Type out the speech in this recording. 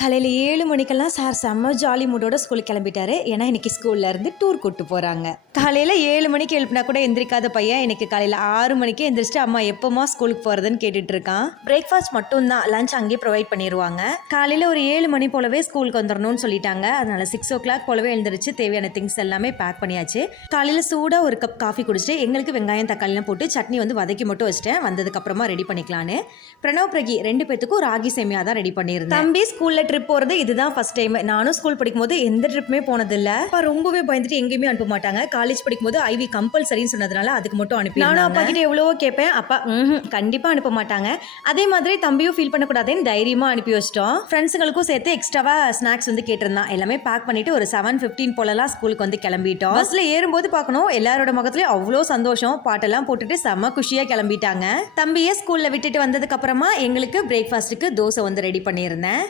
காலையில் 7 மணிக்கெல்லாம் சார் செம்ம ஜாலி மூடோட ஸ்கூலுக்கு கிளம்பிட்டாரு. ஏன்னா இன்னைக்கு ஸ்கூல்ல இருந்து டூர் கூட்டு போறாங்க. காலையில் 7 மணிக்கு எழுப்பினா கூட எந்திரிக்காத பையன் இன்னைக்கு காலையில் 6 மணிக்கு எந்திரிச்சிட்டு அம்மா எப்போமா ஸ்கூலுக்கு போகிறதுன்னு கேட்டுட்டு இருக்கான். பிரேக்ஃபாஸ்ட் மட்டும்தான், லஞ்ச் அங்கேயே ப்ரொவைட் பண்ணிடுவாங்க. காலையில் ஒரு 7 மணி போலவே ஸ்கூலுக்கு வந்துடணும்னு சொல்லிட்டாங்க. அதனால 6 o'clock போலவே எழுந்திரிச்சு தேவையான திங்ஸ் எல்லாமே பேக் பண்ணியாச்சு. காலையில் சூடாக ஒரு கப் காஃபி குடிச்சிட்டு எங்களுக்கு வெங்காயம் தக்காளிலாம் போட்டு சட்னி வதக்கி மட்டும் வச்சிட்டேன். வந்ததுக்கப்புறமா ரெடி பண்ணிக்கலான்னு பிரணவ் பிரகி 2 பேத்துக்கும் ராகி சேமியா தான் ரெடி பண்ணியிருந்தேன். தம்பி ஸ்கூல்ல ட்ரிப் போகிறது இதுதான் ஃபர்ஸ்ட் டைம். நானும் ஸ்கூல் படிக்கும்போது எந்த ட்ரிப்புமே போனதில்லை. அப்பா ரொம்பவே பயந்துட்டு எங்கேயுமே அனுப்ப மாட்டாங்க. காலேஜ் படிக்கும்போது ஐவி கம்பல்சரின்னு சொன்னதுனால அதுக்கு மட்டும் அனுப்பி நானும் அப்பா கிட்ட எவ்வளவோ கேட்பேன். அப்பா கண்டிப்பாக அனுப்ப மாட்டாங்க. அதே மாதிரி தம்பியும் ஃபீல் பண்ணக்கூடாதுன்னு தைரியமாக அனுப்பி வச்சிட்டோம். ஃப்ரெண்ட்ஸுங்களுக்கும் சேர்த்து எக்ஸ்ட்ராவாக ஸ்நாக்ஸ் கேட்டிருந்தான். எல்லாமே பேக் பண்ணிட்டு ஒரு 7:15 போலலாம் ஸ்கூலுக்கு கிளம்பிட்டோம். பஸ்ல ஏறும்போது பார்க்கணும், எல்லாரோட முகத்துலயும் அவ்வளோ சந்தோஷம். பாட்டெல்லாம் போட்டுட்டு செம்ம குஷியா கிளம்பிட்டாங்க. தம்பியை ஸ்கூல்ல விட்டுட்டு வந்ததுக்கு அப்புறமா எங்களுக்கு பிரேக்ஃபாஸ்ட்டுக்கு தோசை ரெடி பண்ணியிருந்தேன்.